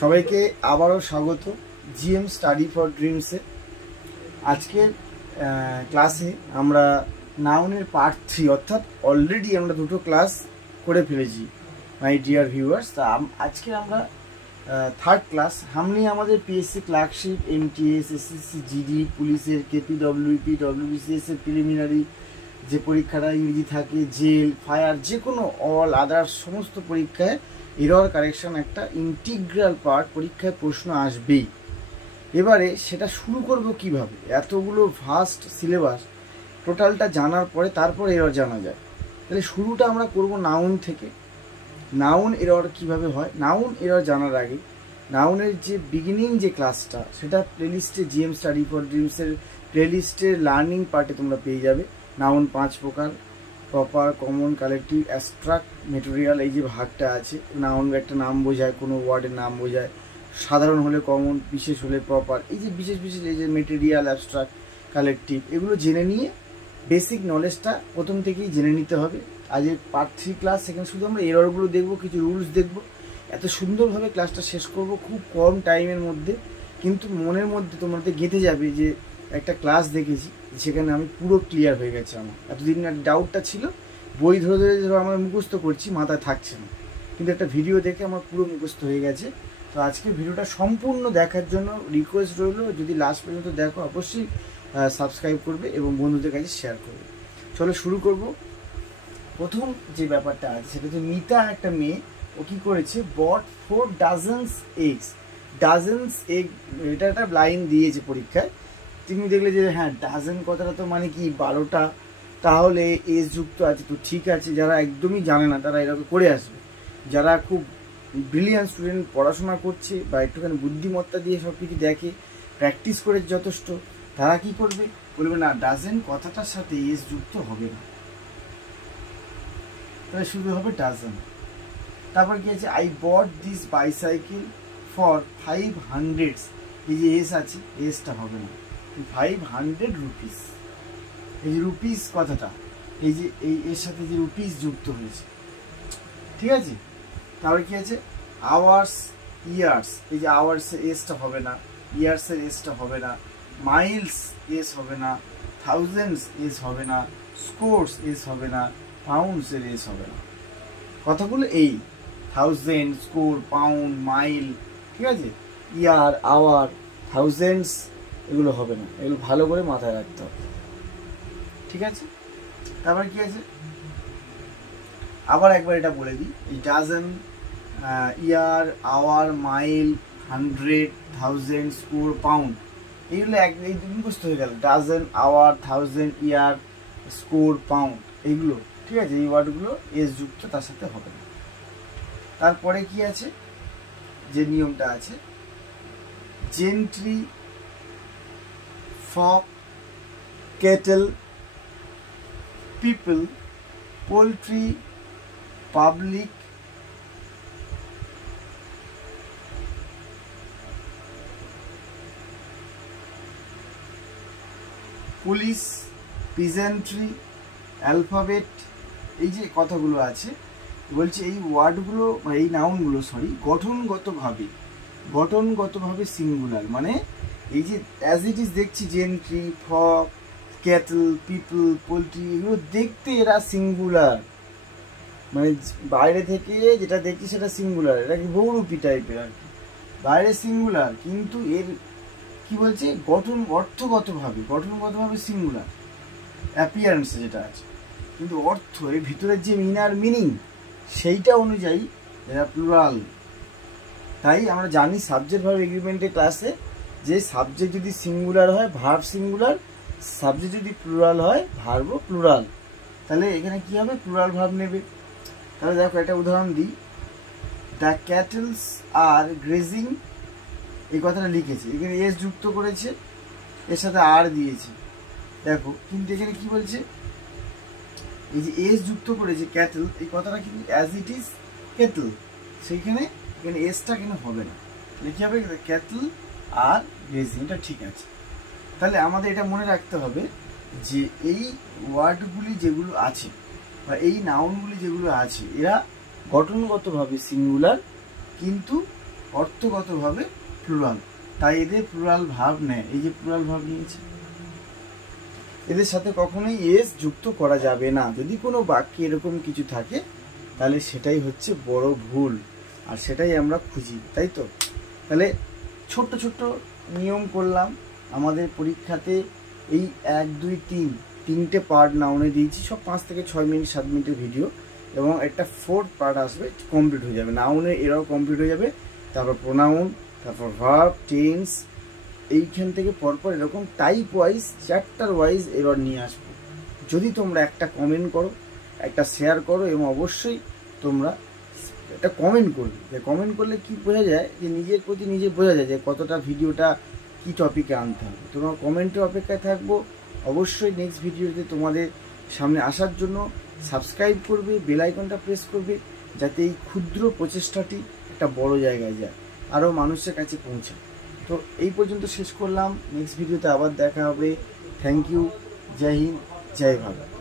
সবাইকে আবারও স্বাগত জিএম স্টাডি ফর ড্রিমসে। আজকের ক্লাসে আমরা নাউনের পার্ট 3 অর্থাৎ অলরেডি আমরা দুটো ক্লাস করে ফেলেছি মাই ডিয়ার ভিউয়ার্স। তা আজকে আমরা থার্ড ক্লাস। সামনে আমাদের PSC clerkship, MTS, SSC GD, পুলিশের কেপিডব্লিউপি, ডব্লিউবিসিএস এর প্রিলিমিনারি যে পরীক্ষাটা ইংরেজি থাকে, জেল, ফায়ার, যে কোনো অল আদার্স সমস্ত পরীক্ষায় এরর কারেকশন একটা ইন্টিগ্রাল পার্ট। পরীক্ষায় প্রশ্ন আসবেই। এবারে সেটা শুরু করব কিভাবে? এতগুলো ভাস্ট সিলেবাস টোটালটা জানার পরে তারপর এরর জানা যায়। তাহলে শুরুটা আমরা করব নাউন থেকে। নাউন এরর কিভাবে হয়, নাউন এরর জানার আগে নাউনের যে বিগিনিং যে ক্লাসটা সেটা প্লেলিস্টে জিএম স্টাডি ফর ড্রিমসের প্লেলিস্টের লার্নিং পার্টে তোমরা পেয়ে যাবে। নাউন 5 প্রকার: proper, common, collective, abstract, material. এই যে ভাগটা আছে, নাউন একটা নাম বোঝায়, কোনো ওয়ার্ডের নাম বোঝায়। সাধারণ হলে কমন, বিশেষ হলে প্রপার। এই যে বিশেষ বিশেষ এই যে মেটেরিয়াল, অ্যাবস্ট্রাক্ট, কালেকটিভ, এগুলো জেনে নিয়ে বেসিক নলেজটা প্রথম থেকেই জেনে নিতে হবে। আজ পার্ট 3 ক্লাস, সেখানে শুধু আমরা এররগুলো দেখবো, কিছু রুলস দেখবো। এত সুন্দরভাবে ক্লাসটা শেষ করব খুব কম টাইমের মধ্যে, কিন্তু মনের মধ্যে তোমাদের গেঁথে যাবে যে একটা ক্লাস দেখেছি, সেখানে আমি পুরো ক্লিয়ার হয়ে গেছে। আমার এতদিন ডাউটটা ছিল, বই ধরে ধরে ধরো আমরা মুখস্থ করছি, মাথায় থাকছে না, কিন্তু একটা ভিডিও দেখে আমার পুরো মুখস্থ হয়ে গেছে। তো আজকে ভিডিওটা সম্পূর্ণ দেখার জন্য রিকোয়েস্ট রইল, যদি লাস্ট পর্যন্ত দেখো অবশ্যই সাবস্ক্রাইব করবে এবং বন্ধুদের কাছে শেয়ার করবে। চলো শুরু করব। প্রথম যে ব্যাপারটা আছে সেটা হচ্ছে মিতা একটা মেয়ে, ও কী করেছে, বট 4 ডজনস এগস। ডজনস এগ, এটা একটা লাইন দিয়েছে পরীক্ষায়। তুমি দেখলে যে হ্যাঁ ডাজন কথাটা তো মানে কি 12টা, তাহলে এস যুক্ত আছে, তো ঠিক আছে। যারা একদমই জানে না তারা এরকম করে আসবে। যারা খুব ব্রিলিয়ান্ট স্টুডেন্ট, পড়াশোনা করছে বা একটুখানি বুদ্ধিমত্তা দিয়ে সব কিছু দেখে, প্র্যাকটিস করে যথেষ্ট, তারা কি করবে, বলবে না ডাজেন কথাটার সাথে এস যুক্ত হবে না, তাহলে শুধু হবে ডাজন। তারপর কি আছে, I bought this bicycle for 500। এই যে এস আছে, এসটা হবে না, 500 রুপিস। এই যে রুপিস কথাটা, এই যে এই এর সাথে যে রুপিস যুক্ত হয়েছে, ঠিক আছে। তারপরে কি আছে, আওয়ার্স, ইয়ার্স। এই যে আওয়ার্সের এসটা হবে না, ইয়ার্সের এসটা হবে না, মাইলস এস হবে না, থাউজেন্ডস এস হবে না, স্কোর্স এস হবে না, পাউন্ডসের এস হবে না। কথাগুলো এই থাউজেন্ড, স্কোর, পাউন্ড, মাইল, ঠিক আছে। ইয়ার, আওয়ার, থাউজেন্ডস এগুলো হবে না, এগুলো ভালো করে মাথায় রাখতে হবে, ঠিক আছে। তারপর কি আছে, আবার একবার এটা বলে দিই, এই dozen, year, hour, mile, 100, thousand, score, pound, এইগুলো এই মুখস্থ হয়ে গেল। Dozen, hour, thousand, year, score, pound, এইগুলো ঠিক আছে। এই ওয়ার্ডগুলো এস যুক্ত, তার সাথে হবে না। তারপরে কি আছে, যে নিয়মটা আছে, gentry, folk, cattle, people, poultry, public, police, peasantry, alphabet. এই যে কথাগুলো আছে, বলছে এই ওয়ার্ডগুলো, এই নাউনগুলো গঠনগতভাবে সিঙ্গুলার। মানে এই যে অ্যাজ ইট ইজ দেখছি, জেন্ট্রি, ফক, ক্যাটল, পিপল, পোলট্রি, এগুলো দেখতে এরা সিঙ্গুলার। মানে বাইরে থেকে যেটা দেখছি সেটা সিঙ্গুলার, এটা কি বহুরূপী টাইপের আর কি, বাইরে সিঙ্গুলার, কিন্তু এর কি বলছে, গঠনগতভাবে সিঙ্গুলার অ্যাপিয়ারেন্সে যেটা আছে, কিন্তু অর্থ, এর ভিতরের যে ইনার মিনিং সেইটা অনুযায়ী এরা প্লুরাল। তাই আমরা জানি সাবজেক্ট ভার্ব এগ্রিমেন্টের ক্লাসে, যে সাবজেক্ট যদি সিঙ্গুলার হয় ভার্ব সিঙ্গুলার, সাবজেক্ট যদি প্লুরাল হয় ভার্বও প্লুরাল। তাহলে এখানে কি হবে, প্লুরাল ভার্ব নেবে। তাহলে দেখো একটা উদাহরণ দিই, দ্য ক্যাটেলস আর গ্রেজিং। এই কথাটা লিখেছে, এখানে এস যুক্ত করেছে, এর সাথে আর দিয়েছে, দেখো। কিন্তু এখানে কি বলছে, এই যে এস যুক্ত করেছে ক্যাটেল, এই কথাটা কিন্তু অ্যাজ ইট ইজ ক্যাটেল, সেইখানে এখানে এসটা কেন হবে না, লিখে হবে ক্যাটেল আর গ্রেজিং, এটা ঠিক আছে। তাহলে আমাদের এটা মনে রাখতে হবে যে এই ওয়ার্ডগুলি যেগুলো আছে বা এই নাউনগুলি যেগুলো আছে, এরা গঠনগতভাবে সিঙ্গুলার, কিন্তু অর্থগতভাবে প্লুরাল, তাই এদের প্লুরাল ভার্ব নেয়। এই যে প্লুরাল ভার্ব নিয়েছে, এদের সাথে কখনোই এস যুক্ত করা যাবে না। যদি কোনো বাক্যে এরকম কিছু থাকে তাহলে সেটাই হচ্ছে বড় ভুল, আর সেটাই আমরা খুঁজি, তাই তো? তাহলে ছোট্ট ছোট্ট নিয়ম করলাম। আমাদের পরীক্ষাতে এই 1, 2, 3 তিনটে পার্ট নাউনে দিয়েছি, সব 5 থেকে 6 মিনিট 7 মিনিটের ভিডিও, এবং একটা 4th পার্ট আসবে, কমপ্লিট হয়ে যাবে। নাউনে এরাও কমপ্লিট হয়ে যাবে, তারপর প্রোনাউন, তারপর ভার্ব, টেন্স, এইখান থেকে পরপর এরকম টাইপ ওয়াইজ, চ্যাপ্টার ওয়াইজ এবার নিয়ে আসবো। যদি তোমরা একটা কমেন্ট করো, একটা শেয়ার করো, এবং অবশ্যই তোমরা একটা কমেন্ট করবে। যে কমেন্ট করলে কি বোঝা যায়, যে নিজের প্রতি নিজে বোঝা যায় যে কতটা ভিডিওটা কি টপিকে আনতে হবে। তোমরা কমেন্টের অপেক্ষায় থাকবো। অবশ্যই নেক্সট ভিডিওতে তোমাদের সামনে আসার জন্য সাবস্ক্রাইব করবে, বেল আইকনটা প্রেস করবে, যাতে এই ক্ষুদ্র প্রচেষ্টাটি একটা বড় জায়গায় যায়, আরও মানুষের কাছে পৌঁছায়। তো এই পর্যন্ত শেষ করলাম, নেক্সট ভিডিওতে আবার দেখা হবে। থ্যাংক ইউ, জয় হিন্দ, জয় ভারত।